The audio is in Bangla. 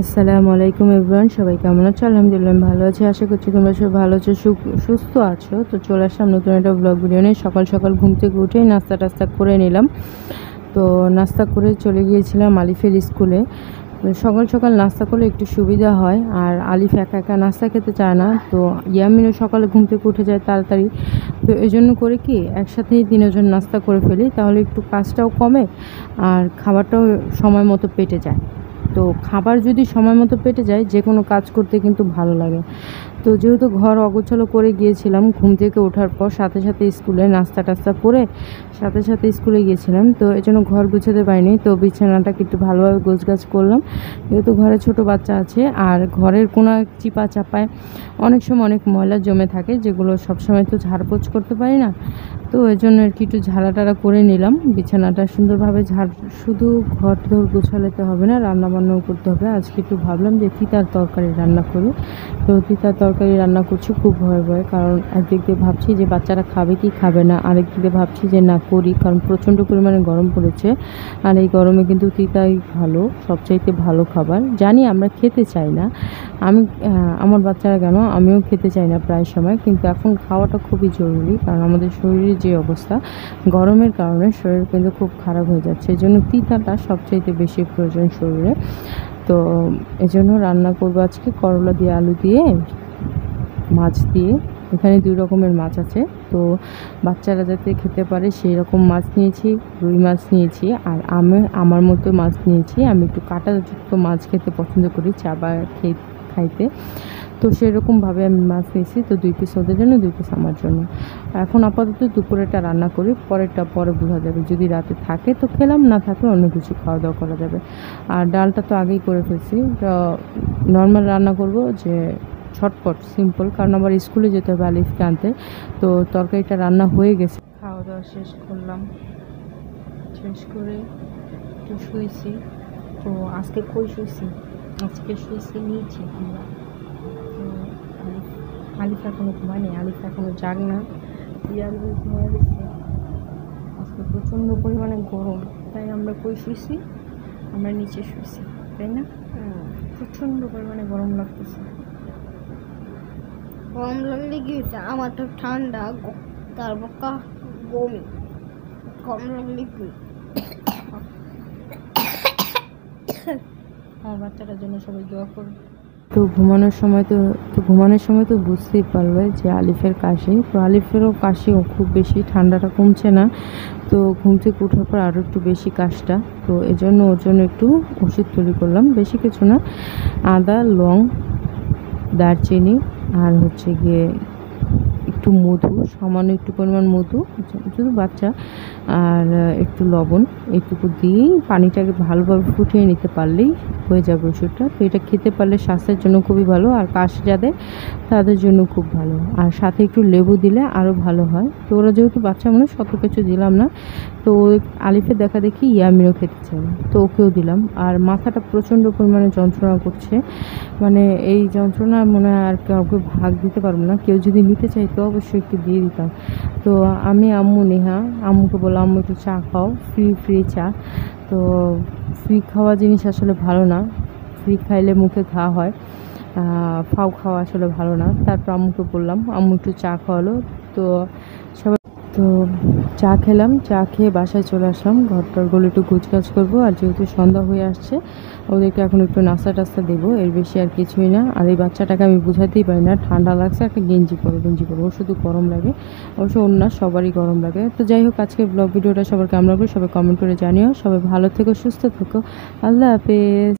আসসালামু আলাইকুম এভরিওয়ান, সবাই কেমন আছো? আলহামদুলিল্লাহ আমি ভালো আছি। আশা করছি তোমরা সবাই ভালো আছো, সুস্থ আছো। তো চলে আসলাম নতুন একটা ব্লগ ভিডিও নিয়ে। সকাল সকাল ঘুম থেকে উঠে নাস্তা টাস্তা করে নিলাম। তো নাস্তা করে চলে গিয়েছিলাম আলিফের স্কুলে। সকাল সকাল নাস্তা করলে একটু সুবিধা হয়, আর আলিফ একা একা নাস্তা খেতে চায় না। তো ইয়ামিনও সকালে ঘুম থেকে উঠে যায় তাড়াতাড়ি। তো এই জন্য করে কি একসাথেই তিনজন নাস্তা করে ফেলি, তাহলে একটু কাজটাও কমে আর খাবারটাও সময় মতো পেটে যায়। তো খাবার যদি সময় মতো পেটে যায়, যে কোনো কাজ করতে কিন্তু ভালো লাগে। তো যেহেতু ঘর অগোছালো করে গিয়েছিলাম, ঘুম থেকে ওঠার পর সাথে সাথে স্কুলে নাস্তা টাস্তা করে সাথে সাথে স্কুলে গিয়েছিলাম, তো এই জন্য ঘর গুছাতে পারিনি। তো বিছানাটাকে একটু ভালোভাবে গোছগাছ করলাম, যেহেতু ঘরে ছোট বাচ্চা আছে। আর ঘরের কোনা চিপা চাপায় অনেক সময় অনেক ময়লা জমে থাকে, যেগুলো সবসময় তো ঝাড়পোছ করতে পারি না। তো এই জন্য আর কি একটু ঝাড়া টাড়া করে নিলাম বিছানাটা সুন্দরভাবে। শুধু ঘর দোর গোছালেতে হবে না, রান্নাবান্নাও করতে হবে। আজকে একটু ভাবলাম যে তিতার তরকারি রান্না করি। তো তিতার তরকারি রান্না করছি খুব ভয়ে ভয়ে, কারণ একদিক দিয়ে ভাবছি যে বাচ্চারা খাবে কি খাবে না, আরেক দিকে ভাবছি যে না করি, কারণ প্রচণ্ড পরিমাণে গরম পড়েছে। আর এই গরমে কিন্তু তিতাই ভালো, সবচাইতে ভালো খাবার। জানি আমরা খেতে চাই না, আমি আমার বাচ্চারা কেন, আমিও খেতে চাই না প্রায় সময়, কিন্তু এখন খাওয়াটা খুবই জরুরি। কারণ আমাদের শরীরের যে অবস্থা, গরমের কারণে শরীর কিন্তু খুব খারাপ হয়ে যাচ্ছে। এই জন্য তিতাটা সবচাইতে বেশি প্রয়োজন শরীরে। তো এজন্য রান্না করবো আজকে করলা দিয়ে, আলু দিয়ে, মাছ দিয়ে। এখানে 2 রকমের মাছ আছে, তো বাচ্চারা যাতে খেতে পারে সেই রকম মাছ নিয়েছি। রুই মাছ নিয়েছি, আর আমি আমার মতো মাছ নিয়েছি। আমি একটু কাঁটাযুক্ত মাছ খেতে পছন্দ করি, চাবা খাইতে। তো সেরকমভাবে আমি মাছ নিয়েছি। তো 2 পিস ওদের জন্য, 2 পিস আমার জন্য। এখন আপাতত দুপুরেটা রান্না করি, পরেরটা পরে বোঝা যাবে। যদি রাতে থাকে তো খেলাম, না থাকলে অন্য কিছু খাওয়া দাওয়া করা যাবে। আর ডালটা তো আগেই করে ফেলছি। নর্মাল রান্না করব, যে ঝটপট সিম্পল, কারণ আবার স্কুলে যেতে হবে আলিফকে আনতে। তো তরকারিটা রান্না হয়ে গেছে, খাওয়া দাওয়া শেষ করলাম। শেষ করে একটু শুয়েছি। তো আজকে কই শুয়েছি, আজকে শুয়েছি নিচে আমরা। তো আলিফ এখনও ঘুমায়নি, আলিফ এখনও জাগ না। ইয়ামিন ঘুমায় গেছে। আজকে প্রচণ্ড পরিমাণে গরম, তাই আমরা কই শুয়েছি, আমরা নিচে শুয়েছি, তাই না? প্রচণ্ড পরিমাণে গরম লাগতেছে। গরম লাগলে কি আমার তো ঠান্ডা, তারপর বমি। গরম লাগলে কি আমার বাচ্চাটার জন্য সবাই দোয়া করবে। তো ঘুমানোর সময় তো বুঝতেই পারবে যে আলিফের কাশি। তো আলিফেরও কাশিও খুব বেশি, ঠান্ডাটা কমছে না। তো ঘুম থেকে ওঠার পর আরও একটু বেশি কাশটা। তো এজন্য ওর জন্য একটু ওষুধ তৈরি করলাম, বেশি কিছু না। আদা, লং, দারচিনি, আর হচ্ছে গিয়ে একটু মধু, সামান্য একটু পরিমাণ মধু, শুধু বাচ্চা, আর একটু লবণ, এইটুকু দিয়েই পানিটাকে ভালোভাবে ফুটিয়ে নিতে পারলেই হয়ে যাবে ওষুধটা। তো এটা খেতে পারলে স্বাস্থ্যের জন্য খুবই ভালো, আর কাশি যাদের তাদের জন্য খুব ভালো। আর সাথে একটু লেবু দিলে আরও ভালো হয়। তো ওরা যেহেতু বাচ্চা মানুষ, অত কিছু দিলাম না। তো আলিফের দেখা দেখি ইয়ামিনও খেতে চাই, তো ওকেও দিলাম। আর মাথাটা প্রচণ্ড পরিমাণে যন্ত্রণা করছে, মানে এই যন্ত্রণা মনে হয় আর কাউকে ভাগ দিতে পারবো না। কেউ যদি নিতে চাইতো অবশ্যই একটু দিয়ে দিতাম। তো আমি, আম্মু, নেহা, আম্মুকে বললাম আম্মু একটু চা খাও, ফ্রি চা। তো ফ্রি খাওয়া জিনিস আসলে ভালো না, ফ্রি খাইলে মুখে ঘা হয়, ফাউ খাওয়া আসলে ভালো না। তারপর আম্মুকে বললাম, আম্মু একটু চা খাওয়ালো। তো সবাই, তো চা খেলাম, চা খেয়ে বাসায় চলে আসলাম। ঘরটারগুলো একটু গুছগাছ করবো। আর যেহেতু সন্ধ্যা হয়ে আসছে, ওদেরকে এখন একটু নাস্তা টাস্তা দেবো, এর বেশি আর কিছুই না। আর এই বাচ্চাটাকে আমি বুঝাতেই পারি না, ঠান্ডা লাগছে, একটা গেঞ্জি পরে, ও শুধু গরম লাগে। অবশ্য অন্য সবারই গরম লাগে। তো যাই হোক, আজকের ব্লগ ভিডিওটা সবার কেমন লাগবে সবাই কমেন্ট করে জানিও। সবাই ভালো থেকো, সুস্থ থেকো। আল্লাহ হাফেজ।